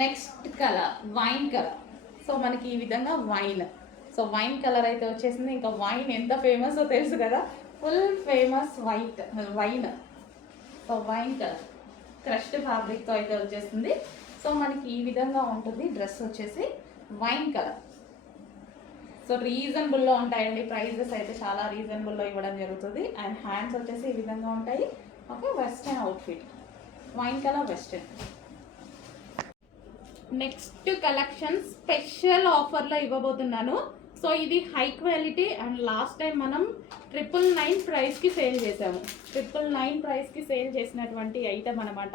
Next colour wine colour. So మనకి ఈ విధంగా వైన్, సో వైన్ కలర్ అయితే వచ్చేసింది. ఇంకా వైన్ ఎంత ఫేమస్ తెలుసు కదా, full famous wine. So wine colour crushed ఫ్యాబ్రిక్తో అయితే వచ్చేస్తుంది. సో మనకి ఈ విధంగా ఉంటుంది డ్రెస్ వచ్చేసి వైన్ కలర్. సో రీజనబుల్లో ఉంటాయండి, ప్రైజెస్ అయితే చాలా రీజనబుల్లో ఇవ్వడం జరుగుతుంది. అండ్ హ్యాండ్స్ వచ్చేసి ఈ విధంగా ఉంటాయి. Okay, western outfit, wine colour western. Next collection special ఆఫర్లో ఇవ్వబోతున్నాను. సో ఇది high quality and last time మనం 999 ప్రైస్కి సేల్ చేసాము. 999 ప్రైస్కి సేల్ చేసినటువంటి ఐటమ్ అనమాట.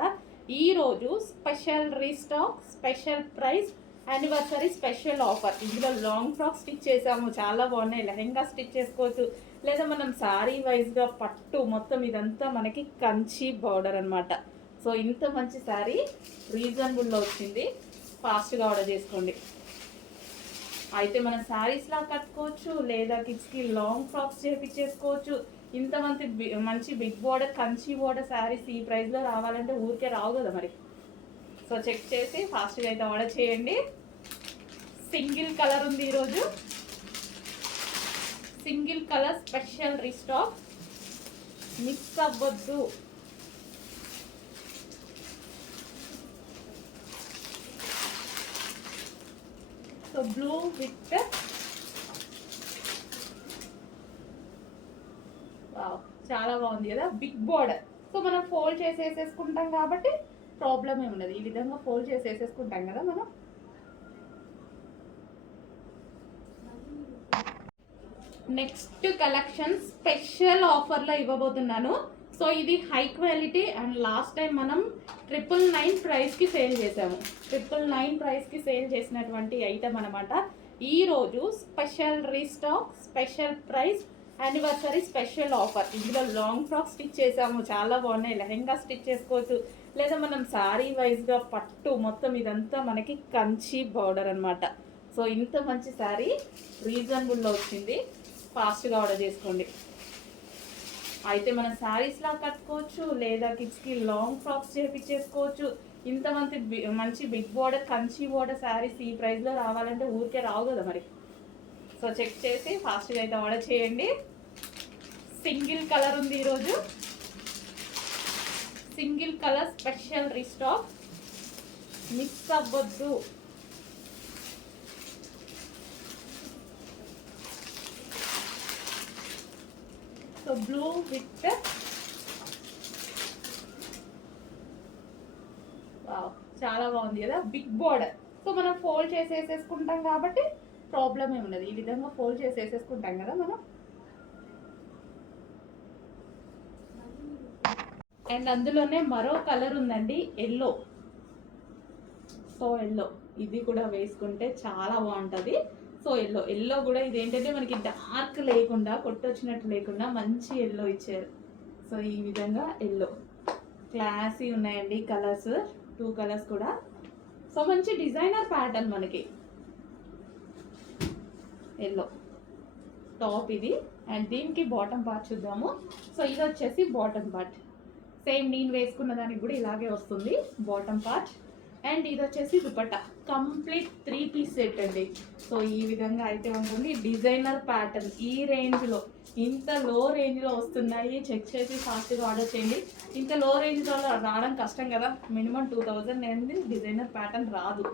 ఈరోజు special restock, special price, anniversary special offer. ఇందులో లాంగ్ ఫ్రాక్ స్టిచ్ చేసాము, చాలా బాగున్నాయి. లెహెంగా స్టిచ్ చేసుకోవచ్చు, లేదా మనం శారీ వైజ్గా పట్టు మొత్తం ఇదంతా మనకి కంచి బార్డర్ అనమాట. సో ఇంత మంచి శారీ రీజనబుల్లో వచ్చింది, ఫాస్ట్గా ఆర్డర్ చేసుకోండి. అయితే మనం శారీస్లా కట్టుకోవచ్చు, లేదా కిడ్స్కి లాంగ్ ఫ్రాక్స్ చేపించేసుకోవచ్చు. ఇంతమంది మంచి big border Kanchi border saris ఈ ప్రైస్లో రావాలంటే ఊరికే రావు కదా మరి. సో చెక్ చేసి ఫాస్ట్గా అయితే ఆర్డర్ చేయండి. సింగిల్ కలర్ ఉంది ఈరోజు, single colour special restock, mix అవ్వద్దు. సో బ్లూ విత్ చాలా బాగుంది కదా, బిగ్ బోర్డర్. సో మనం ఫోల్డ్ చేసి వేసేసుకుంటాం కాబట్టి ప్రాబ్లం ఏమి ఉండదు. ఈ విధంగా ఫోల్డ్ చేసి వేసేసుకుంటాం కదా మనం. నెక్స్ట్ కలెక్షన్ స్పెషల్ ఆఫర్లో ఇవ్వబోతున్నాను. సో ఇది high quality and last time మనం 999 ప్రైస్కి సేల్ చేసాము. 999 ప్రైస్కి సేల్ చేసినటువంటి ఐటమ్ అనమాట. ఈరోజు special restock, special price, anniversary special offer. ఇందులో లాంగ్ ఫ్రాక్ స్టిచ్ చేసాము, చాలా బాగున్నాయి. లెహెంగా స్టిచ్ చేసుకోవచ్చు, లేదా మనం శారీ వైజ్గా పట్టు మొత్తం ఇదంతా మనకి కంచి బార్డర్ అనమాట. సో ఇంత మంచి శారీ రీజనబుల్లో వచ్చింది, ఫాస్ట్గా ఆర్డర్ చేసుకోండి. అయితే మనం శారీస్లా కట్టుకోవచ్చు, లేదా కిడ్స్కి లాంగ్ ఫ్రాక్స్ చేపించేసుకోవచ్చు. ఇంతమంది మంచి big border Kanchi border saris ఈ ప్రైస్లో రావాలంటే ఊరికే రావు కదా మరి. సో చెక్ చేసి ఫాస్ట్గా అయితే ఆర్డర్ చేయండి. సింగిల్ కలర్ ఉంది ఈరోజు, single colour special restock, mix అవ్వద్దు. సో బ్లూ విత్ చాలా బాగుంది కదా, బిగ్ బోర్డర్. సో మనం ఫోల్డ్ చేసి వేసేసుకుంటాం కాబట్టి ప్రాబ్లం ఏమి ఉండదు. ఈ విధంగా ఫోల్డ్ చేసి వేసేసుకుంటాం కదా మనం. అండ్ అందులోనే మరో కలర్ ఉందండి, ఎల్లో. సో ఎల్లో ఇది కూడా వేసుకుంటే చాలా బాగుంటుంది. సో ఎల్లో కూడా ఇదేంటంటే మనకి డార్క్ లేకుండా, కొట్టొచ్చినట్టు లేకుండా మంచి ఎల్లో ఇచ్చారు. సో ఈ విధంగా ఎల్లో క్లాసీ ఉన్నాయండి కలర్స్, 2 కలర్స్ కూడా. సో మంచి డిజైనర్ ప్యాటర్న్ మనకి ఎల్లో టాప్ ఇది. అండ్ దీనికి బాటమ్ పార్ట్ చూద్దాము. సో ఇది వచ్చేసి బాటమ్ పార్ట్, సేమ్ నేను వేసుకున్న దానికి కూడా ఇలాగే వస్తుంది బాటమ్ పార్ట్. అండ్ ఇది వచ్చేసి దుపట్టా, కంప్లీట్ 3 పీస్ సెట్ అండి. సో ఈ విధంగా అయితే ఉంటుంది, డిజైనర్ ప్యాటర్న్. ఈ రేంజ్లో, ఇంత లో రేంజ్లో వస్తున్నాయి. చెక్ చేసి ఫాస్ట్గా ఆర్డర్ చేయండి. ఇంత లో రేంజ్లో రావడం కష్టం కదా, మినిమం 2000 అనేది డిజైనర్ ప్యాటర్న్ రాదు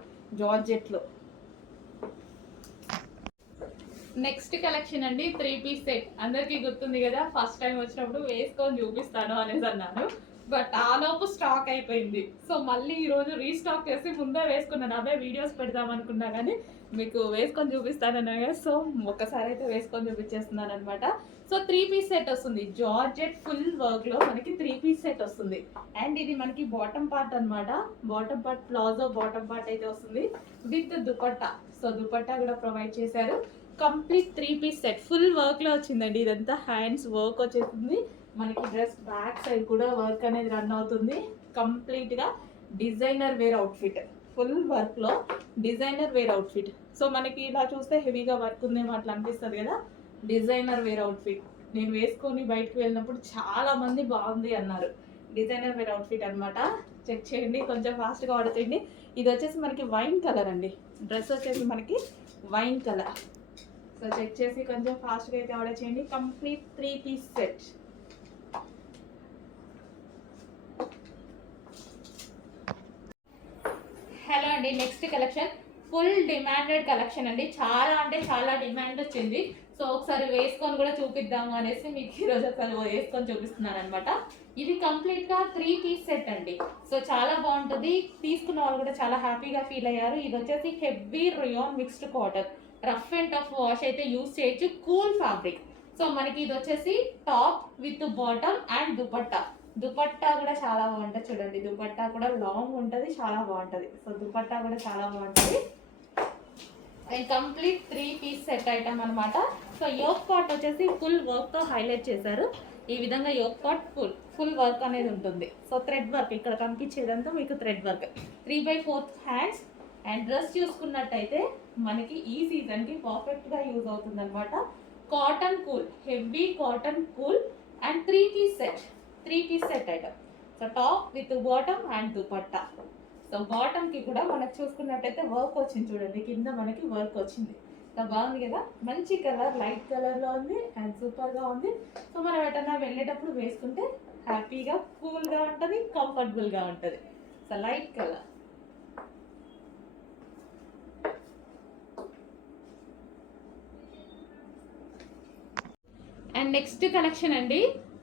జార్జెట్లో. నెక్స్ట్ కలెక్షన్ అండి, 3 పీస్ సెట్. అందరికీ గుర్తుంది కదా, ఫస్ట్ టైం వచ్చినప్పుడు వేసుకొని చూపిస్తాను అనేసి అన్నాను, బట్ ఆలోపు స్టాక్ అయిపోయింది. సో మళ్ళీ ఈరోజు రీస్టాక్ చేసి ముందే వేసుకున్నాను. అవే వీడియోస్ పెడదాం అనుకున్నా కానీ మీకు వేసుకొని చూపిస్తానన్నా కదా, సో ఒక్కసారి అయితే వేసుకొని చూపించేస్తున్నాను అనమాట. సో 3 పీస్ సెట్ వస్తుంది, జార్జెట్ ఫుల్ వర్క్లో మనకి 3 పీస్ సెట్ వస్తుంది. అండ్ ఇది మనకి బాటమ్ పార్ట్ అనమాట. Bottom part palazzo bottom part అయితే వస్తుంది విత్ దుపట్టా. సో దుపట్టా కూడా ప్రొవైడ్ చేశారు. కంప్లీట్ 3 పీస్ సెట్ ఫుల్ వర్క్లో వచ్చిందండి. ఇదంతా హ్యాండ్స్ వర్క్ వచ్చేసింది మనకి. డ్రెస్ బ్యాక్ సైడ్ కూడా వర్క్ అనేది రన్ అవుతుంది. కంప్లీట్గా డిజైనర్ వేర్ అవుట్ఫిట్, ఫుల్ వర్క్లో డిజైనర్ వేర్ అవుట్ఫిట్. సో మనకి ఇలా చూస్తే హెవీగా వర్క్ ఉందేమో అట్లా అనిపిస్తుంది కదా, డిజైనర్ వేర్ అవుట్ఫిట్. నేను వేసుకొని బయటకు వెళ్ళినప్పుడు చాలా మంది బాగుంది అన్నారు. డిజైనర్ వేర్ అవుట్ఫిట్ అనమాట. చెక్ చేయండి, కొంచెం ఫాస్ట్గా ఆర్డర్ చేయండి. ఇది వచ్చేసి మనకి వైన్ కలర్ అండి, డ్రెస్ వచ్చేసి మనకి వైన్ కలర్. సో చెక్ చేసి కొంచెం ఫాస్ట్గా అయితే ఆర్డర్ చేయండి. Complete 3 piece set. హలో అండి, next collection full demanded collection అండి. చాలా అంటే చాలా డిమాండ్ వచ్చింది. సో ఒకసారి వేసుకొని కూడా చూపిద్దాము అనేసి మీకు ఈరోజు అసలు వేసుకొని చూపిస్తున్నాను అనమాట. ఇది కంప్లీట్గా 3 పీస్ సెట్ అండి. సో చాలా బాగుంటుంది, తీసుకున్న వాళ్ళు కూడా చాలా హ్యాపీగా ఫీల్ అయ్యారు. ఇది వచ్చేసి heavy rayon mixed cotton, rough and tough wash అయితే యూస్ చేయొచ్చు, కూల్ ఫ్యాబ్రిక్. సో మనకి ఇది వచ్చేసి top with bottom and dupatta. Dupatta కూడా చాలా బాగుంటుంది చూడండి, దుపట్టా కూడా లాంగ్ ఉంటుంది, చాలా బాగుంటుంది. సో దుపట్టా కూడా చాలా బాగుంటుంది. And complete 3 piece set item అనమాట. సో యోక్ పార్ట్ వచ్చేసి ఫుల్ వర్క్తో హైలైట్ చేశారు. ఈ విధంగా యోక్ పార్ట్ ఫుల్ వర్క్ అనేది ఉంటుంది. సో థ్రెడ్ వర్క్ ఇక్కడ కనిపించేదంతా మీకు thread work, 3/4 hands. And dress చూసుకున్నట్టయితే మనకి ఈ సీజన్కి పర్ఫెక్ట్గా యూజ్ అవుతుంది అనమాట. Cotton cool, heavy cotton cool and 3 piece set item. So top with bottom and dupatta. So బాటమ్కి కూడా మనకు చూసుకున్నట్టయితే వర్క్ వచ్చింది చూడండి, కింద మనకి వర్క్ వచ్చింది. సో బాగుంది కదా, మంచి కలర్, లైట్ కలర్లో ఉంది అండ్ సూపర్గా ఉంది. సో మనం ఎటన్నా వెళ్ళేటప్పుడు వేసుకుంటే హ్యాపీగా కూల్గా ఉంటుంది, కంఫర్టబుల్గా ఉంటుంది. So light colour. And next collection అండి,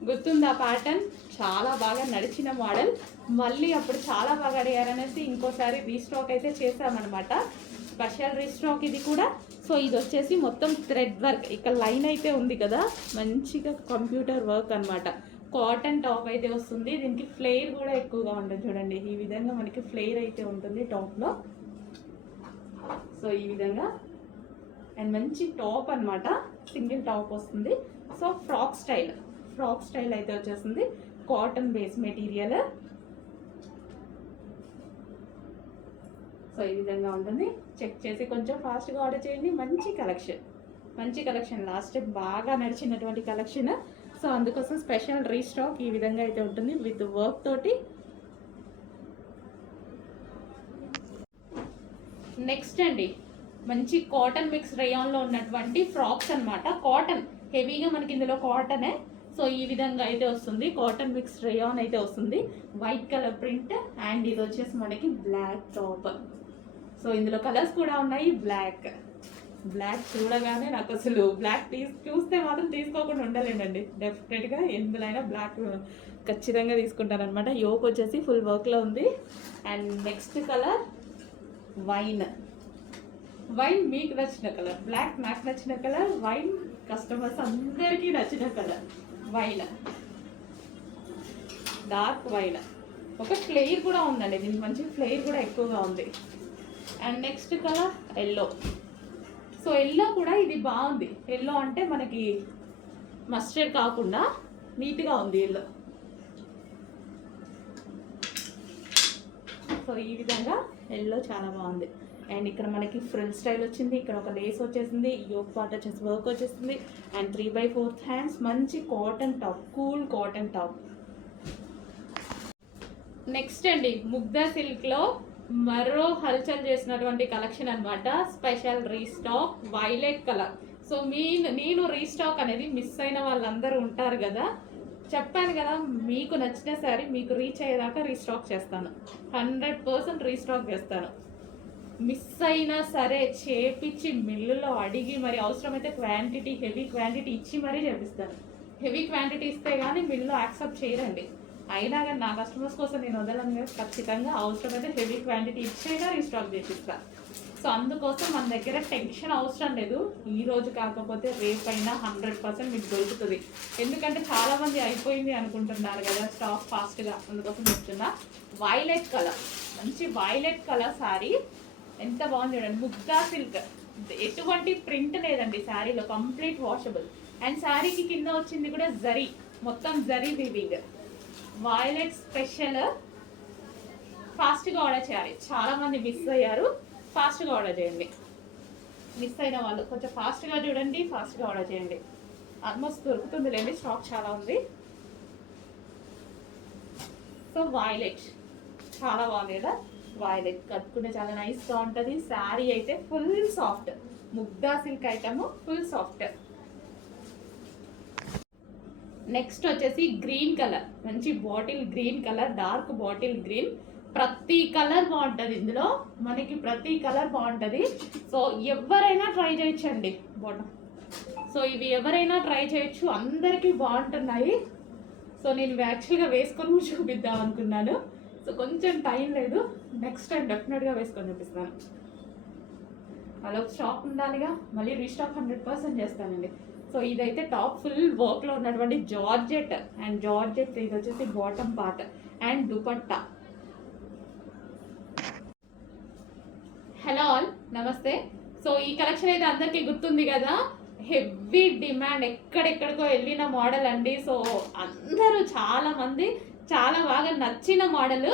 గుర్తుందా ప్యాటర్న్? చాలా బాగా నడిచిన మోడల్, మళ్ళీ అప్పుడు చాలా బాగా అడిగారనేసి ఇంకోసారి రీస్టాక్ అయితే చేసామన్నమాట. స్పెషల్ రీస్టాక్ ఇది కూడా. సో ఇది వచ్చేసి మొత్తం థ్రెడ్ వర్క్, ఇక్కడ లైన్ అయితే ఉంది కదా, మంచిగా కంప్యూటర్ వర్క్ అనమాట. కాటన్ టాప్ అయితే వస్తుంది, దీనికి ఫ్లేర్ కూడా ఎక్కువగా ఉంటుంది చూడండి. ఈ విధంగా మనకి ఫ్లేర్ అయితే ఉంటుంది టాప్లో. సో ఈ విధంగా అండ్ మంచి టాప్ అనమాట, సింగిల్ టాప్ వస్తుంది. సో ఫ్రాక్ స్టైల్ అయితే వచ్చేస్తుంది, కాటన్ బేస్ మెటీరియల్. సో ఈ విధంగా ఉంటుంది. చెక్ చేసి కొంచెం ఫాస్ట్గా ఆర్డర్ చేయండి. మంచి కలెక్షన్ లాస్ట్ టైం బాగా నడిచినటువంటి కలెక్షన్. సో అందుకోసం స్పెషల్ రీస్టాక్ ఈ విధంగా అయితే ఉంటుంది విత్ వర్క్ తోటి. నెక్స్ట్ అండి, మంచి కాటన్ మిక్స్ రేయాన్లో ఉన్నటువంటి ఫ్రాక్స్ అనమాట. కాటన్ హెవీగా మనకి ఇందులో కాటనే. సో ఈ విధంగా అయితే వస్తుంది, కాటన్ మిక్స్ రేయాన్ అయితే వస్తుంది, వైట్ కలర్ ప్రింట్. అండ్ ఇది వచ్చేసి మనకి బ్లాక్ టాప్. సో ఇందులో కలర్స్ కూడా ఉన్నాయి. బ్లాక్ చూడగానే నాకు అసలు బ్లాక్ చూస్తే మాత్రం తీసుకోకుండా ఉండలేనండి. డెఫినెట్గా ఎందులోనైనా బ్లాక్ ఖచ్చితంగా తీసుకుంటాను అనమాట. యోక్ వచ్చేసి ఫుల్ వర్క్లో ఉంది. అండ్ నెక్స్ట్ కలర్ వైన్ మీకు నచ్చిన కలర్, బ్లాక్ నాకు నచ్చిన కలర్, వైన్ కస్టమర్స్ అందరికీ నచ్చిన కలర్ వైన్, డార్క్ వైన్. ఒక ఫ్లేర్ కూడా ఉందండి, దీనికి మంచి ఫ్లేర్ కూడా ఎక్కువగా ఉంది. And next colour yellow. So yellow కూడా ఇది బాగుంది. ఎల్లో అంటే మనకి మస్టర్డ్ కాకుండా నీట్గా ఉంది ఎల్లో. సో ఈ విధంగా ఎల్లో చాలా బాగుంది. అండ్ ఇక్కడ మనకి ఫ్రిల్ స్టైల్ వచ్చింది, ఇక్కడ ఒక లేస్ వచ్చేసింది, యోక్ పార్ట్ వచ్చేసి వర్క్ వచ్చేసింది. అండ్ 3/4 హ్యాండ్స్, మంచి cotton top, cool cotton top. Next అండి, ముగ్ధా సిల్క్లో మరో హల్చల్ చేసినటువంటి కలెక్షన్ అనమాట. Special restock violet colour. So నేను రీస్టాక్ అనేది మిస్ అయిన వాళ్ళందరూ ఉంటారు కదా, చెప్పాను కదా, మీకు నచ్చిన సారీ మీకు రీచ్ అయ్యేదాకా రీస్టాక్ చేస్తాను, 100% రీస్టాక్ చేస్తాను. మిస్ అయినా సరే చేపించి మిల్లులో అడిగి మరి అవసరమైతే క్వాంటిటీ, హెవీ క్వాంటిటీ ఇచ్చి మరీ చేపిస్తాను. హెవీ క్వాంటిటీ ఇస్తే కానీ మిల్లు యాక్సెప్ట్ చేయరండి. అయినా కానీ నా కస్టమర్స్ కోసం నేను వదలను కదా, ఖచ్చితంగా అవసరమైతే హెవీ క్వాంటిటీ ఇచ్చేగా రీస్టాక్ చేపిస్తాను. సో అందుకోసం మన దగ్గర టెన్షన్ అవసరం లేదు. ఈ రోజు కాకపోతే రేపైనా 100% మీకు దొరుకుతుంది. ఎందుకంటే చాలామంది అయిపోయింది అనుకుంటున్నారు కదా స్టాక్ ఫాస్ట్గా, అందుకోసం చెప్తున్నా. వైలెట్ కలర్, మంచి వైలెట్ కలర్ శారీ, ఎంత బాగుంది చూడండి. ముగ్ధా సిల్క్, ఎటువంటి ప్రింట్ లేదండి శారీలో, కంప్లీట్ వాషబుల్. అండ్ శారీకి కింద వచ్చింది కూడా జరీ, మొత్తం జరీ వీవింగ్. Violet special. ఫాస్ట్గా ఆర్డర్ చేయాలి, చాలామంది మిస్ అయ్యారు, ఫాస్ట్గా ఆర్డర్ చేయండి. మిస్ అయిన వాళ్ళు కొంచెం ఫాస్ట్గా చూడండి, ఫాస్ట్గా ఆర్డర్ చేయండి. ఆల్మోస్ట్ దొరుకుతుంది లేండి, స్టాక్ చాలా ఉంది. సో వైలెట్ చాలా బాగుంది కదా. వైలెట్ కట్టుకుంటే చాలా నైస్గా ఉంటుంది. శారీ అయితే full soft, Mugdha silk item, full soft. Next వచ్చేసి గ్రీన్ కలర్, మంచి bottle green colour, dark bottle green. ప్రతి కలర్ బాగుంటుంది ఇందులో, మనకి ప్రతి కలర్ బాగుంటుంది. సో ఎవరైనా ట్రై చేయొచ్చండి బాటమ్. సో ఇవి ఎవరైనా ట్రై చేయొచ్చు, అందరికీ బాగుంటున్నాయి. సో నేను యాక్చువల్గా వేసుకొని చూపిద్దాం అనుకున్నాను. సో కొంచెం టైం లేదు, నెక్స్ట్ టైం డెఫినెట్గా వేసుకొని చూపిస్తాను. అలా స్టాక్ ఉండాలిగా, మళ్ళీ రీస్టాక్ 100% చేస్తానండి. సో ఇదైతే టాప్ ఫుల్ వర్క్లో ఉన్నటువంటి జార్జెట్, అండ్ జార్జెట్ ఇది వచ్చేసి bottom part and dupatta. Hello all, నమస్తే. సో ఈ కలెక్షన్ అయితే అందరికీ గుర్తుంది కదా, హెవీ డిమాండ్, ఎక్కడెక్కడికో వెళ్ళిన మోడల్ అండి. సో అందరూ చాలా మంది చాలా బాగా నచ్చిన మోడల్.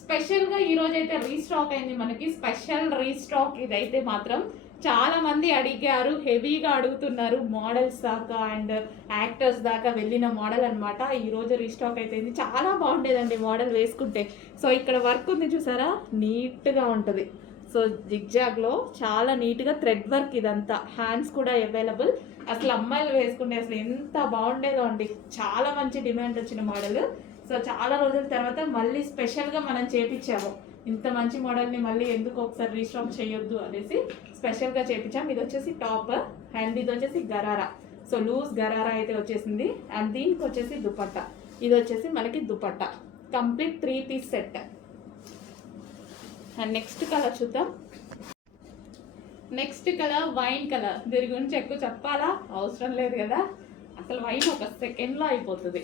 స్పెషల్గా ఈరోజు అయితే రీస్టాక్ అయింది మనకి, స్పెషల్ రీస్టాక్ ఇదైతే మాత్రం. చాలా మంది అడిగారు, హెవీగా అడుగుతున్నారు, మోడల్స్ దాకా అండ్ యాక్టర్స్ దాకా వెళ్ళిన మోడల్ అనమాట. ఈరోజు రీస్టాక్ అయితే చాలా బాగుండేదండి మోడల్ వేసుకుంటే. సో ఇక్కడ వర్క్ ఉంది చూసారా, నీట్గా ఉంటుంది. సో జిగ్జాగ్లో చాలా నీట్గా థ్రెడ్ వర్క్ ఇదంతా, హ్యాండ్స్ కూడా అవైలబుల్. అసలు అమ్మాయిలు వేసుకుంటే అసలు ఎంత బాగుండేదో అండి, చాలా మంచి డిమాండ్ వచ్చిన మోడల్. సో చాలా రోజుల తర్వాత మళ్ళీ స్పెషల్గా మనం చేపించాము, ఇంత మంచి మోడల్ని మళ్ళీ ఎందుకు ఒకసారి రీస్టాక్ చేయొద్దు అనేసి స్పెషల్గా చేపించాం. ఇది వచ్చేసి టాప్ అండ్ ఇది వచ్చేసి గరారా. సో లూజ్ గరారా అయితే వచ్చేసింది. అండ్ దీనికి వచ్చేసి దుపట్టా, ఇది వచ్చేసి మనకి dupatta complete 3 piece set. And next colour చూద్దాం. Next colour wine colour. దీని గురించి ఎక్కువ చెప్పాలా, అవసరం లేదు కదా, అసలు వైన్ ఒక సెకండ్లో అయిపోతుంది.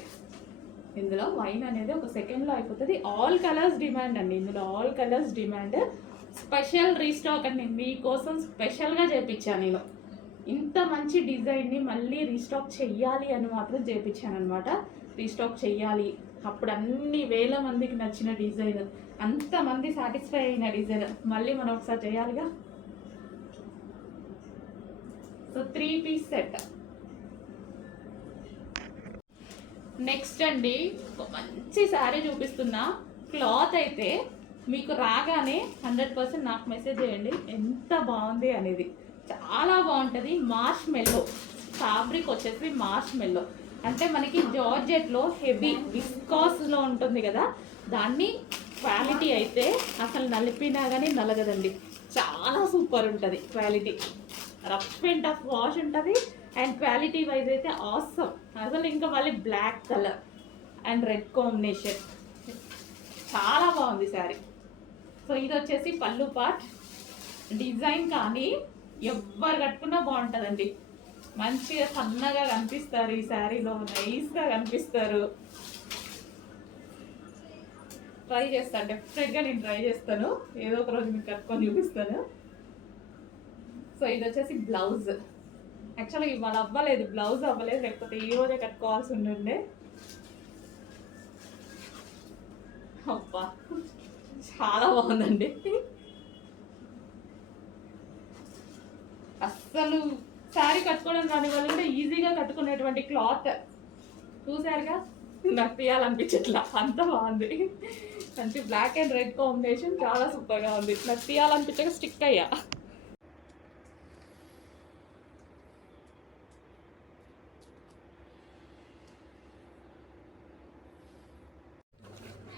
ఇందులో వైన్ అనేది ఒక సెకండ్లో అయిపోతుంది. ఆల్ కలర్స్ డిమాండ్ అండి, ఇందులో all colours demand. Special restock అండి, మీకోసం స్పెషల్గా చేయించాను నేను. ఇంత మంచి డిజైన్ని మళ్ళీ రీస్టాక్ చెయ్యాలి అని మాత్రం చేయించాను అనమాట. రీస్టాక్ చెయ్యాలి, అప్పుడు అన్ని వేల మందికి నచ్చిన డిజైన్, అంతమంది సాటిస్ఫై అయిన డిజైన్ మళ్ళీ మనం ఒకసారి చేయాలిగా. So 3 piece set. నెక్స్ట్ అండి ఒక మంచి శారీ చూపిస్తున్నా. క్లాత్ అయితే మీకు రాగానే 100% నాకు మెసేజ్ చేయండి ఎంత బాగుంది అనేది. చాలా బాగుంటుంది. మార్ష్ మెల్లో ఫ్యాబ్రిక్ వచ్చేసి మార్ష్ మెల్లో అంటే మనకి జార్జెట్లో హెవీ విస్కాస్లో ఉంటుంది కదా, దాన్ని క్వాలిటీ అయితే అసలు నలిపినా కానీ నలగదండి, చాలా సూపర్ ఉంటుంది quality. Rough and tough wash ఉంటుంది అండ్ క్వాలిటీ వైజ్ అయితే ఆసమ్ అసలు. ఇంకా మళ్ళీ black colour and red combination, చాలా బాగుంది శారీ. సో ఇది వచ్చేసి పళ్ళు పార్ట్. డిజైన్ కానీ ఎవ్వరు కట్టుకున్నా బాగుంటుందండి, మంచిగా సన్నగా కనిపిస్తారు ఈ శారీలో, నైస్గా కనిపిస్తారు. ట్రై చేస్తాను, డెఫినెట్గా నేను ట్రై చేస్తాను, ఏదో ఒక రోజు మీకు కట్టుకొని చూపిస్తాను. సో ఇది వచ్చేసి బ్లౌజ్. యాక్చువల్గా ఇవాళ అవ్వలేదు, బ్లౌజ్ అవ్వలేదు, లేకపోతే ఈ రోజే కట్టుకోవాల్సి ఉండే. అబ్బా చాలా బాగుందండి, అస్సలు శారీ కట్టుకోవడం రాని వాళ్ళు కూడా ఈజీగా కట్టుకునేటువంటి క్లాత్. చూసారుగా, నాకు తీయాలనిపించట్లా, అంత బాగుంది. మంచి బ్లాక్ అండ్ రెడ్ కాంబినేషన్, చాలా సూపర్గా ఉంది. నాకు తీయాలనిపించక స్టిక్ అయ్యా.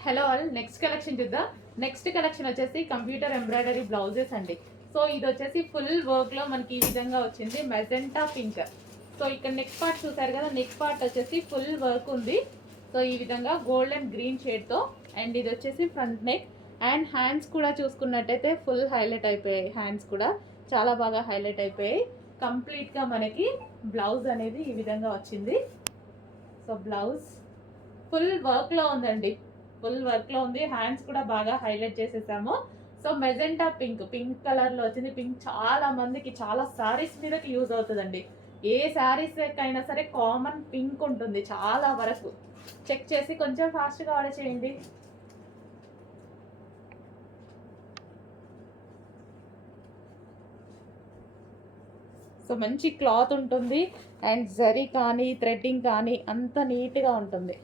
హలో ఆల్, నెక్స్ట్ కలెక్షన్ చూద్దాం. నెక్స్ట్ కలెక్షన్ వచ్చేసి కంప్యూటర్ ఎంబ్రాయిడరీ బ్లౌజెస్ అండి. సో ఇది వచ్చేసి ఫుల్ వర్క్లో మనకి ఈ విధంగా వచ్చింది, మెజెంటా పింక్. సో ఇక్కడ నెక్ పార్ట్ చూసారు కదా, నెక్ పార్ట్ వచ్చేసి ఫుల్ వర్క్ ఉంది. సో ఈ విధంగా గోల్డ్ అండ్ గ్రీన్ షేడ్తో. అండ్ ఇది వచ్చేసి ఫ్రంట్ నెక్. అండ్ హ్యాండ్స్ కూడా చూసుకున్నట్టయితే ఫుల్ హైలైట్ అయిపోయాయి, హ్యాండ్స్ కూడా చాలా బాగా హైలైట్ అయిపోయాయి. కంప్లీట్గా మనకి బ్లౌజ్ అనేది ఈ విధంగా వచ్చింది. సో బ్లౌజ్ ఫుల్ వర్క్లో ఉందండి, ఫుల్ వర్క్లో ఉంది. హ్యాండ్స్ కూడా బాగా హైలైట్ చేసేసాము. సో మెజెంటా పింక్, పింక్ కలర్లో వచ్చింది. పింక్ చాలా మందికి చాలా శారీస్ మీదకి యూజ్ అవుతుందండి, ఏ శారీస్ అయినా సరే కామన్ పింక్ ఉంటుంది చాలా వరకు. చెక్ చేసి కొంచెం ఫాస్ట్గా ఆర్డర్ చేయండి. సో మంచి క్లాత్ ఉంటుంది అండ్ జరీ కానీ థ్రెడ్డింగ్ కానీ అంత నీట్గా ఉంటుంది.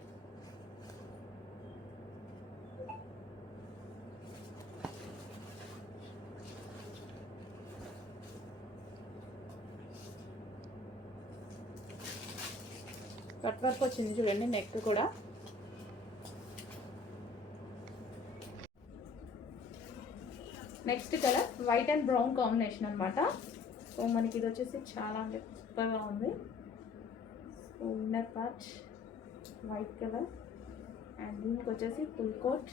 కట్ వర్క్ వచ్చింది చూడండి, నెక్ కూడా. Next colour white and brown combination అనమాట. సో మనకి ఇది వచ్చేసి చాలా సూపర్గా ఉంది. So inner part white colour and దీనికి వచ్చేసి ఫుల్ కోట్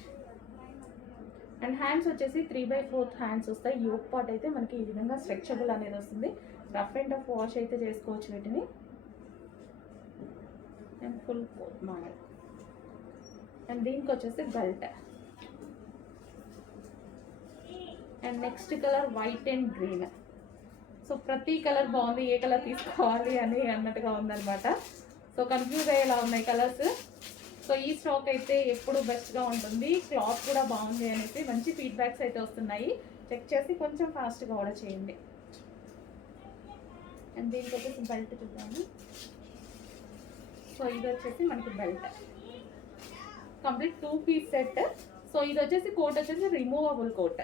అండ్ హ్యాండ్స్ వచ్చేసి 3/4 హ్యాండ్స్ వస్తాయి. యోక్ పార్ట్ అయితే మనకి ఈ విధంగా స్ట్రెచబుల్ అనేది వస్తుంది. రఫ్ అండ్ టఫ్ వాష్ అయితే చేసుకోవచ్చు వీటిని. And full coat model and దీనికి వచ్చేసి belt. And next colour white and green. So ప్రతి కలర్ బాగుంది, ఏ కలర్ తీసుకోవాలి అని అన్నట్టుగా ఉందన్నమాట. సో కన్ఫ్యూజ్ అయ్యేలా ఉన్నాయి కలర్స్. సో ఈ స్టాక్ అయితే ఎప్పుడు బెస్ట్గా ఉంటుంది, క్లాత్ కూడా బాగుంది అనేసి మంచి ఫీడ్బ్యాక్స్ అయితే వస్తున్నాయి. చెక్ చేసి కొంచెం ఫాస్ట్గా ఆర్డర్ చేయండి. అండ్ దీనికి వచ్చేసి బెల్ట్ చూద్దాము. సో ఇది వచ్చేసి మనకి belt complete 2 piece set. So ఇది వచ్చేసి కోట్ వచ్చేసి removable coat.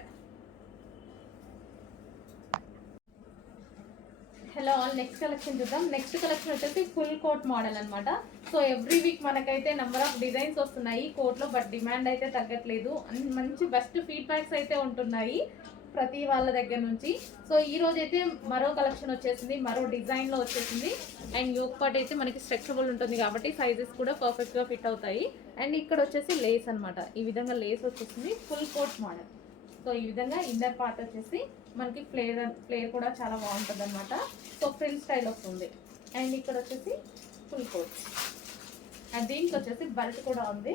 Hello all, next collection చూద్దాం. నెక్స్ట్ కలెక్షన్ వచ్చేసి ఫుల్ కోట్ మోడల్ అనమాట. సో ఎవ్రీ వీక్ మనకైతే నెంబర్ ఆఫ్ డిజైన్స్ వస్తున్నాయి కోట్లో, బట్ డిమాండ్ అయితే తగ్గట్లేదు. మంచి బెస్ట్ ఫీడ్బ్యాక్స్ అయితే ఉంటున్నాయి ప్రతి వాళ్ళ దగ్గర నుంచి. సో ఈ రోజు అయితే మరో కలెక్షన్ వచ్చేసింది, మరో డిజైన్లో వచ్చేసింది. అండ్ యోక్ పార్ట్ అయితే మనకి స్ట్రెచబుల్ ఉంటుంది కాబట్టి సైజెస్ కూడా పర్ఫెక్ట్గా ఫిట్ అవుతాయి. అండ్ ఇక్కడ వచ్చేసి లేస్ అనమాట, ఈ విధంగా లేస్ వచ్చేసింది ఫుల్ కోట్ మోడల్. సో ఈ విధంగా ఇన్నర్ పార్ట్ వచ్చేసి మనకి ఫ్లేర్ కూడా చాలా బాగుంటుంది అనమాట. సో ఫ్రిల్ స్టైల్ వస్తుంది. అండ్ ఇక్కడ వచ్చేసి ఫుల్ కోట్ అండ్ దీనికి వచ్చేసి బెల్ట్ కూడా ఉంది.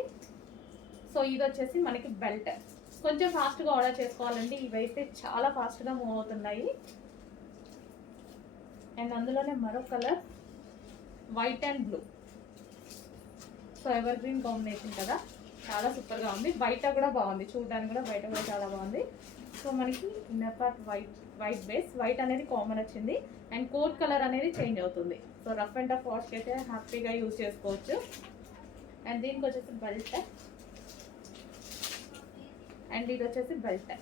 సో ఇది వచ్చేసి మనకి బెల్ట్. కొంచెం ఫాస్ట్గా ఆర్డర్ చేసుకోవాలండి, ఇవైతే చాలా ఫాస్ట్గా మూవ్ అవుతున్నాయి. అండ్ అందులోనే మరో colour white and blue. So ever green combination కదా, చాలా సూపర్గా ఉంది. బయట కూడా బాగుంది, చూడడానికి కూడా బయట కూడా చాలా బాగుంది. సో మనకి inner part white base, white అనేది కామన్ వచ్చింది. అండ్ కోట్ కలర్ అనేది చేంజ్ అవుతుంది. సో రఫ్ అండ్ టఫ్ వాష్కి అయితే హ్యాపీగా యూజ్ చేసుకోవచ్చు. అండ్ దీనికి వచ్చేసి బెల్ట్ అండ్ ఇది వచ్చేసి బెల్ట్.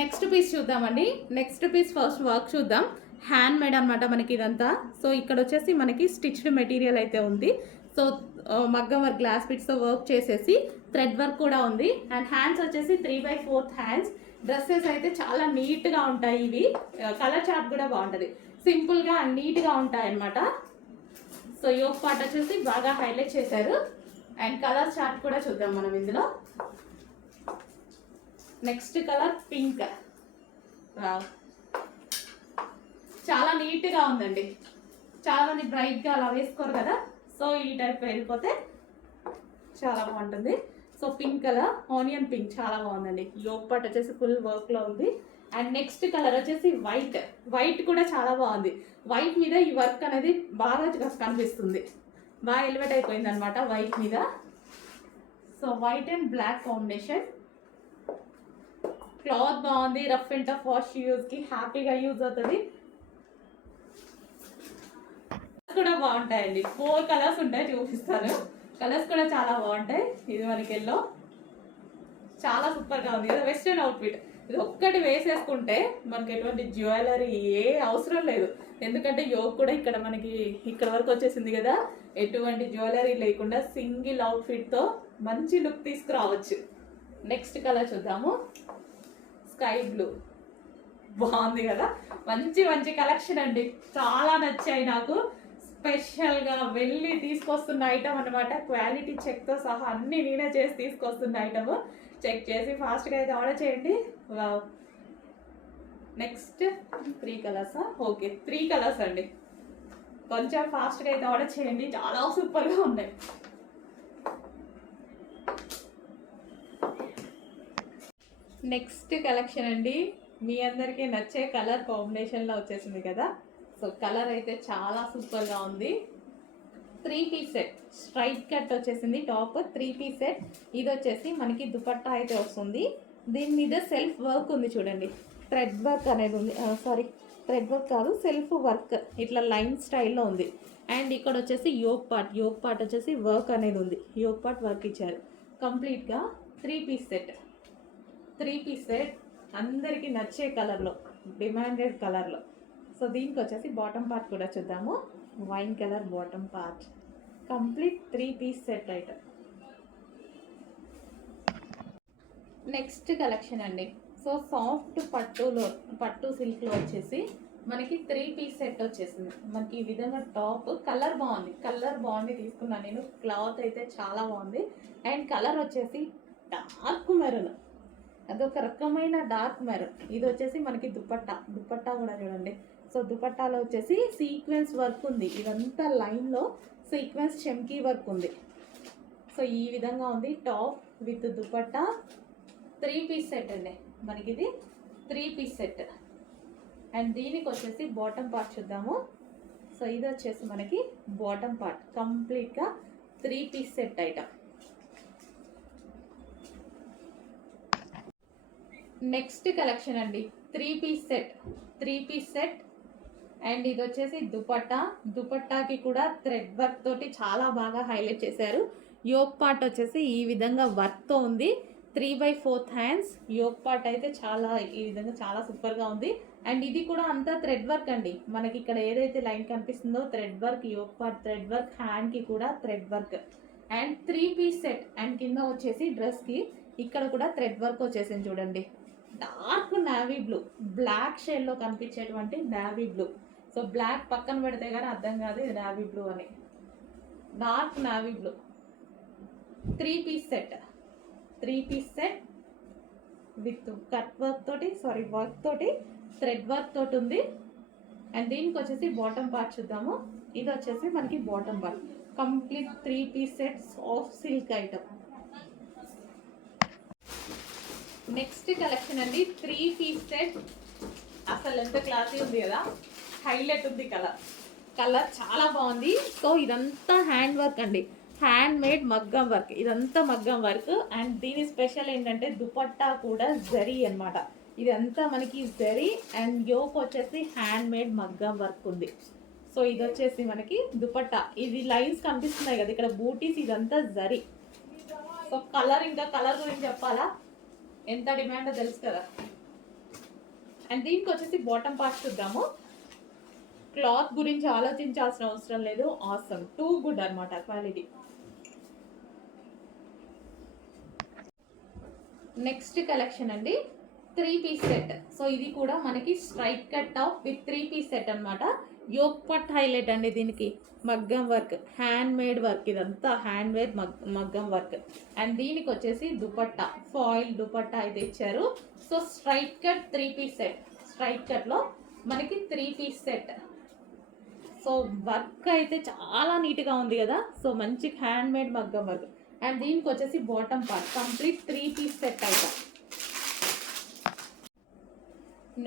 నెక్స్ట్ పీస్ చూద్దామండి. నెక్స్ట్ పీస్ ఫస్ట్ వర్క్ చూద్దాం. హ్యాండ్ మేడ్ అనమాట మనకి ఇదంతా. సో ఇక్కడ వచ్చేసి మనకి స్టిచ్డ్ మెటీరియల్ అయితే ఉంది. సో మగ్గం వర్క్ గ్లాస్ బిట్స్తో వర్క్ చేసేసి థ్రెడ్ వర్క్ కూడా ఉంది. అండ్ హ్యాండ్స్ వచ్చేసి 3/4 హ్యాండ్స్. డ్రెస్సెస్ అయితే చాలా నీట్గా ఉంటాయి. ఇవి కలర్ చార్ట్ కూడా బాగుంటుంది, సింపుల్గా అండ్ నీట్గా ఉంటాయి అన్నమాట. సో యోక్ పార్ట్ వచ్చేసి బాగా హైలైట్ చేశారు. అండ్ కలర్ చార్ట్ కూడా చూద్దాం మనం ఇందులో. Next colour pink. చాలా నీట్గా ఉందండి. చాలా మంది బ్రైట్గా అలా వేసుకోరు కదా, సో ఈ టైప్ వెళ్ళిపోతే చాలా బాగుంటుంది. So pink colour, onion pink చాలా బాగుందండి. యోక్ పార్ట్ వచ్చేసి ఫుల్ వర్క్లో ఉంది. అండ్ నెక్స్ట్ కలర్ వచ్చేసి వైట్. వైట్ కూడా చాలా బాగుంది. వైట్ మీద ఈ వర్క్ అనేది బాగా కనిపిస్తుంది, బాగా ఎలివేట్ అయిపోయింది అనమాట వైట్ మీద. So white and black combination. Cloth బాగుంది, రఫ్ అండ్ టఫ్ వాష్ యూజ్కి హ్యాపీగా యూజ్ అవుతుంది. కూడా బాగుంటాయండి. 4 కలర్స్ ఉంటాయి, చూపిస్తాను. కలర్స్ కూడా చాలా బాగుంటాయి. ఇది మనకి ఎల్లో, చాలా సూపర్గా ఉంది కదా. వెస్ట్రన్ అవుట్ఫిట్ ఇది ఒక్కటి వేసేసుకుంటే మనకి ఎటువంటి జ్యువెలరీ ఏ అవసరం లేదు. ఎందుకంటే యోక్ కూడా ఇక్కడ మనకి ఇక్కడ వరకు వచ్చేసింది కదా, ఎటువంటి జ్యువెలరీ లేకుండా సింగిల్ అవుట్ఫిట్తో మంచి లుక్ తీసుకురావచ్చు. నెక్స్ట్ కలర్ చూద్దాము. స్కై బ్లూ బాగుంది కదా. మంచి మంచి కలెక్షన్ అండి, చాలా నచ్చాయి నాకు. స్పెషల్గా వెళ్ళి తీసుకొస్తున్న ఐటమ్ అనమాట. క్వాలిటీ చెక్తో సహా అన్నీ నేనే చేసి తీసుకొస్తున్న ఐటమ్. చెక్ చేసి ఫాస్ట్గా అయితే ఆర్డర్ చేయండి. నెక్స్ట్ 3 కలర్సా? ఓకే, 3 కలర్స్ అండి. కొంచెం ఫాస్ట్గా అయితే ఆర్డర్ చేయండి, చాలా సూపర్గా ఉన్నాయి. నెక్స్ట్ కలెక్షన్ అండి, మీ అందరికీ నచ్చే కలర్ కాంబినేషన్లో వచ్చేసింది కదా. సో కలర్ అయితే చాలా సూపర్గా ఉంది. 3 పీస్ సెట్, స్ట్రైట్ కట్ వచ్చేసింది టాప్. 3 piece set. ఇది వచ్చేసి మనకి దుపట్టా అయితే వస్తుంది. దీని మీద సెల్ఫ్ వర్క్ ఉంది చూడండి, థ్రెడ్ వర్క్ అనేది ఉంది. సారీ, థ్రెడ్ వర్క్ కాదు, సెల్ఫ్ వర్క్ ఇట్లా లైన్ స్టైల్లో ఉంది. అండ్ ఇక్కడ వచ్చేసి యోక్ పార్ట్ వచ్చేసి వర్క్ అనేది ఉంది. యోక్ పార్ట్ వర్క్ ఇచ్చారు కంప్లీట్గా. 3 పీస్ సెట్. 3 పీస్ సెట్ అందరికీ నచ్చే కలర్లో, డిమాండెడ్ కలర్లో. సో దీనికి వచ్చేసి బాటమ్ పార్ట్ కూడా చూద్దాము. Wine colour bottom part, complete 3 piece set item. Next collection అండి. సో సాఫ్ట్ పట్టు సిల్క్లో వచ్చేసి మనకి 3 పీస్ సెట్ వచ్చేసింది. మనకి ఈ విధంగా టాప్ కలర్ బాగుంది తీసుకున్నాను నేను. క్లాత్ అయితే చాలా బాగుంది. అండ్ కలర్ వచ్చేసి డార్క్ మెరూన్, అదొక రకమైన డార్క్ మెరూన్. ఇది వచ్చేసి మనకి దుపట్టా కూడా చూడండి. సో దుపట్టాలో వచ్చేసి సీక్వెన్స్ వర్క్ ఉంది. ఇదంతా లైన్లో సీక్వెన్స్ చెమ్కీ వర్క్ ఉంది. సో ఈ విధంగా ఉంది top with dupatta. 3 piece set అండి మనకి, ఇది 3 పీస్ సెట్. అండ్ దీనికి వచ్చేసి బాటమ్ పార్ట్ చూద్దాము. సో ఇది వచ్చేసి మనకి బాటమ్ పార్ట్, కంప్లీట్గా 3 piece set item. Next collection అండి, 3 పీస్ సెట్. అండ్ ఇది వచ్చేసి దుపట్టాకి కూడా థ్రెడ్ వర్క్ తోటి చాలా బాగా హైలైట్ చేశారు. యోక్ పార్ట్ వచ్చేసి ఈ విధంగా వర్క్తో ఉంది. 3/4 హ్యాండ్స్ యోక్ పార్ట్ అయితే చాలా ఈ విధంగా చాలా సూపర్గా ఉంది. అండ్ ఇది కూడా అంతా థ్రెడ్ వర్క్ అండి. మనకి ఇక్కడ ఏదైతే లైన్ కనిపిస్తుందో thread work, yoke part thread work, హ్యాండ్కి కూడా thread work. And 3 piece set. And కింద వచ్చేసి డ్రెస్కి ఇక్కడ కూడా థ్రెడ్ వర్క్ వచ్చేసింది చూడండి. డార్క్ నావీ బ్లూ, బ్లాక్ షేడ్లో కనిపించేటువంటి నావీ బ్లూ. సో బ్లాక్ పక్కన పెడితే కానీ అర్థం కాదు ఇది నావీ బ్లూ అని. Dark navy blue 3 piece set with cut work తోటి వర్క్ తోటి థ్రెడ్ వర్క్ తోటి ఉంది. అండ్ దీనికి వచ్చేసి బాటమ్ పార్ట్ చూద్దాము. ఇది వచ్చేసి మనకి bottom part, complete 3 piece set soft silk item. Next collection అండి, 3 పీస్ సెట్. అసలు ఎంత క్లాసీ ఉంది కదా, హైలైట్ ఉంది కలర్ చాలా బాగుంది. సో ఇదంతా హ్యాండ్ వర్క్ అండి, హ్యాండ్ మేడ్ మగ్గం వర్క్, ఇదంతా మగ్గం వర్క్. అండ్ దీని స్పెషల్ ఏంటంటే దుపట్టా కూడా జరీ అనమాట. ఇదంతా మనకి జరీ అండ్ యోక్ వచ్చేసి హ్యాండ్ మేడ్ మగ్గం వర్క్ ఉంది. సో ఇది వచ్చేసి మనకి దుపట్టా, ఇది లైన్స్ కనిపిస్తున్నాయి కదా ఇక్కడ బూటీస్, ఇదంతా జరీ. సో కలర్ గురించి చెప్పాలా, ఎంత డిమాండో తెలుసు కదా. అండ్ దీనికి వచ్చేసి బాటమ్ పార్ట్ చూద్దాము. క్లాత్ గురించి ఆలోచించాల్సిన అవసరం లేదు, ఆసమ్, టూ గుడ్ అనమాట క్వాలిటీ. నెక్స్ట్ కలెక్షన్ అండి, 3 పీస్ సెట్. సో ఇది కూడా మనకి straight cut top with 3 piece set అనమాట. యోక్ పట్ హైలైట్ అండి దీనికి, మగ్గం వర్క్, హ్యాండ్ మేడ్ వర్క్, ఇదంతా హ్యాండ్ మేడ్ మగ్గం వర్క్. అండ్ దీనికి వచ్చేసి దుపట్టా, ఫాయిల్ దుపట్టా అయితే ఇచ్చారు. So straight cut 3 piece set, straight కట్లో మనకి 3 పీస్ సెట్. సో వర్క్ అయితే చాలా నీట్గా ఉంది కదా. సో మంచి హ్యాండ్ మేడ్ మగ్గం వర్క్. అండ్ దీనికి వచ్చేసి bottom part, complete 3 piece set item.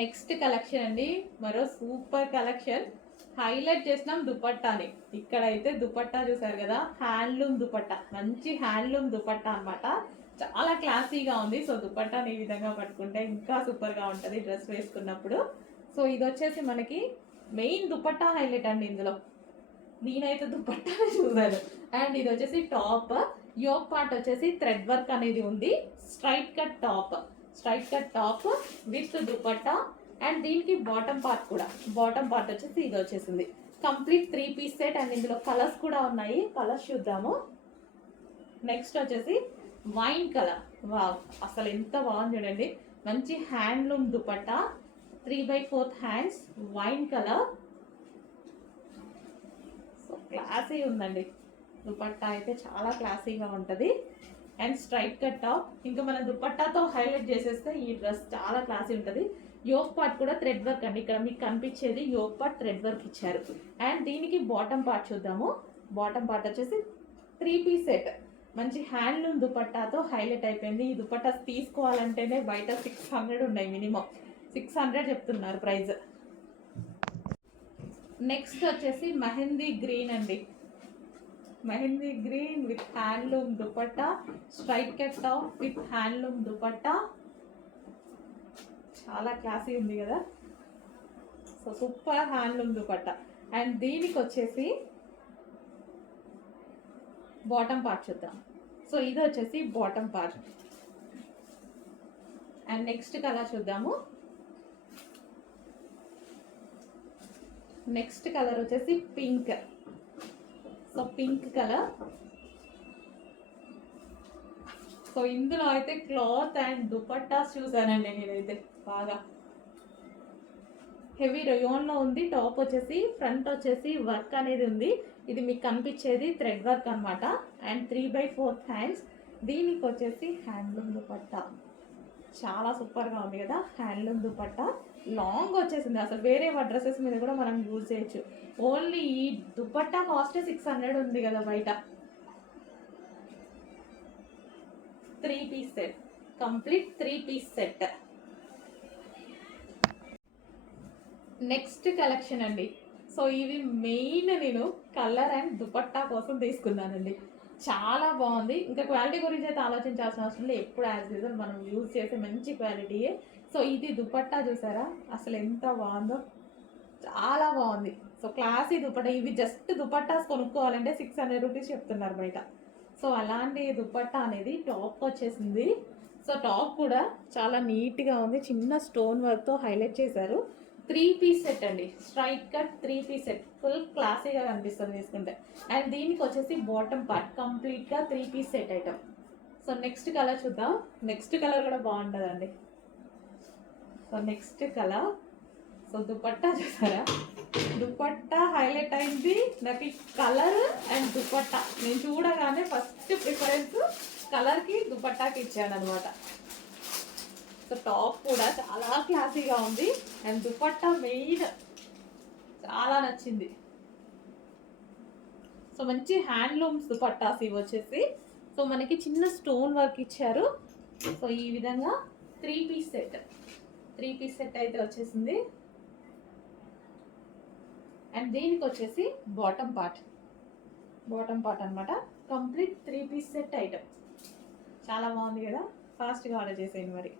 Next collection అండి, మరో సూపర్ కలెక్షన్. హైలైట్ చేసినాం దుపట్టాని. ఇక్కడైతే దుపట్టా చూసారు కదా, హ్యాండ్లూమ్ దుపట్టా, మంచి హ్యాండ్లూమ్ దుపట్టా అనమాట. చాలా క్లాసీగా ఉంది. సో దుపట్టాని ఈ విధంగా పట్టుకుంటే ఇంకా సూపర్గా ఉంటుంది డ్రెస్ వేసుకున్నప్పుడు. సో ఇది వచ్చేసి మనకి మెయిన్ దుపట్టా హైలైట్ అండి ఇందులో. నేనైతే దుపట్టానే చూసాను. అండ్ ఇది వచ్చేసి టాప్, యోక్ పార్ట్ వచ్చేసి థ్రెడ్ వర్క్ అనేది ఉంది. Straight cut top with dupatta. And దీనికి బాటమ్ పార్ట్ వచ్చేసి ఇది వచ్చేసింది. Complete 3 piece set. అండ్ ఇందులో కలర్స్ కూడా ఉన్నాయి, కలర్స్ చూద్దాము. నెక్స్ట్ వచ్చేసి వైన్ కలర్. వావ్, అసలు ఎంత బాగుంది చూడండి. మంచి handloom dupatta, 3/4 hands, wine colour. So classy ఉందండి దుపట్టా అయితే, చాలా క్లాసీగా ఉంటుంది. And straight cut top. ఇంకా మన దుపట్టాతో హైలైట్ చేసేస్తే ఈ డ్రెస్ చాలా క్లాసీ ఉంటుంది. యోక్ పార్ట్ కూడా థ్రెడ్ వర్క్ అండి, ఇక్కడ మీకు కనిపించేది యోక్ పార్ట్ థ్రెడ్ వర్క్ ఇచ్చారు. అండ్ దీనికి బాటమ్ పార్ట్ చూద్దాము. బాటమ్ పార్ట్ వచ్చేసి 3 పీస్ సెట్, మంచి హ్యాండ్లూమ్ దుపట్టాతో హైలైట్ అయిపోయింది. ఈ దుపట్టా తీసుకోవాలంటేనే బయట 600 ఉన్నాయి, మినిమం 600 చెప్తున్నారు ప్రైస్. నెక్స్ట్ వచ్చేసి మెహందీ గ్రీన్ అండి, mehndi green with handloom dupatta, straight cut top with handloom dupatta. చాలా క్లాసీ ఉంది కదా. So super handloom dupatta. And దీనికి వచ్చేసి బాటమ్ పార్ట్ చూద్దాం. సో ఇది వచ్చేసి bottom part. And next colour చూద్దాము. నెక్స్ట్ కలర్ వచ్చేసి pink. So pink colour. So ఇందులో అయితే క్లాత్ అండ్ దుపట్టాస్ చూసానండి నేనైతే బాగా హెవీ రయోన్లో ఉంది. టాప్ వచ్చేసి ఫ్రంట్ వచ్చేసి వర్క్ అనేది ఉంది. ఇది మీకు కనిపించేది థ్రెడ్ వర్క్ అనమాట. And 3/4 hands. దీనికి వచ్చేసి హ్యాండ్లూమ్ దుపట్టా. చాలా సూపర్గా ఉంది కదా. హ్యాండ్లూమ్ దుపట్టా లాంగ్ వచ్చేసింది. అసలు వేరే డ్రెస్సెస్ మీద కూడా మనం యూజ్ చేయొచ్చు. ఓన్లీ ఈ దుపట్టా కాస్ట్ 600 ఉంది కదా బయట. 3 piece set, complete 3 piece set. Next collection అండి. సో ఇవి మెయిన్ నేను కలర్ అండ్ దుపట్టా కోసం తీసుకున్నానండి. చాలా బాగుంది. ఇంకా క్వాలిటీ గురించి అయితే ఆలోచించాల్సిన అవసరం లేదు. ఎప్పుడు యాజ్ యూజువల్ మనం యూజ్ చేసే మంచి క్వాలిటీయే. సో ఇది దుపట్టా చూసారా అసలు ఎంత బాగుందో, చాలా బాగుంది. So classy dupatta. ఇవి జస్ట్ దుపట్టాస్ కొనుక్కోవాలంటే 600 రూపీస్ చెప్తున్నారు బయట. సో అలాంటి దుపట్టా అనేది టాప్ వచ్చేసింది. సో టాప్ కూడా చాలా నీట్గా ఉంది. చిన్న స్టోన్ వర్క్తో హైలైట్ చేశారు. 3 పీస్ సెట్ అండి. Straight cut 3 piece set. Full క్లాసీగా కనిపిస్తుంది తీసుకుంటే. అండ్ దీనికి వచ్చేసి బాటమ్ పార్ట్ కంప్లీట్గా 3 piece set item. So next colour చూద్దాం. నెక్స్ట్ కలర్ కూడా బాగుంటుందండి. So next colour. So dupatta చూసారా, దుపట్టా హైలైట్ అయింది నాకు. ఈ కలర్ అండ్ దుపట్టా నేను చూడగానే ఫస్ట్ ప్రిఫరెన్స్ కలర్కి దుపట్టాకి ఇచ్చాను అనమాట. సో టాప్ కూడా చాలా క్లాసీగా ఉంది. అండ్ దుపట్టా మెయిన్ చాలా నచ్చింది. సో మంచి హ్యాండ్లూమ్స్ దుపట్టాస్ ఇవి వచ్చేసి. సో మనకి చిన్న స్టోన్ వర్క్ ఇచ్చారు. సో ఈ విధంగా 3 పీస్ సెట్. 3 పీస్ సెట్ అయితే వచ్చేసింది. అండ్ దీనికి వచ్చేసి బాటమ్ పార్ట్ అనమాట. Complete 3 piece set item. చాలా బాగుంది కదా. ఫాస్ట్గా ఆర్డర్ చేసేయండి మరి.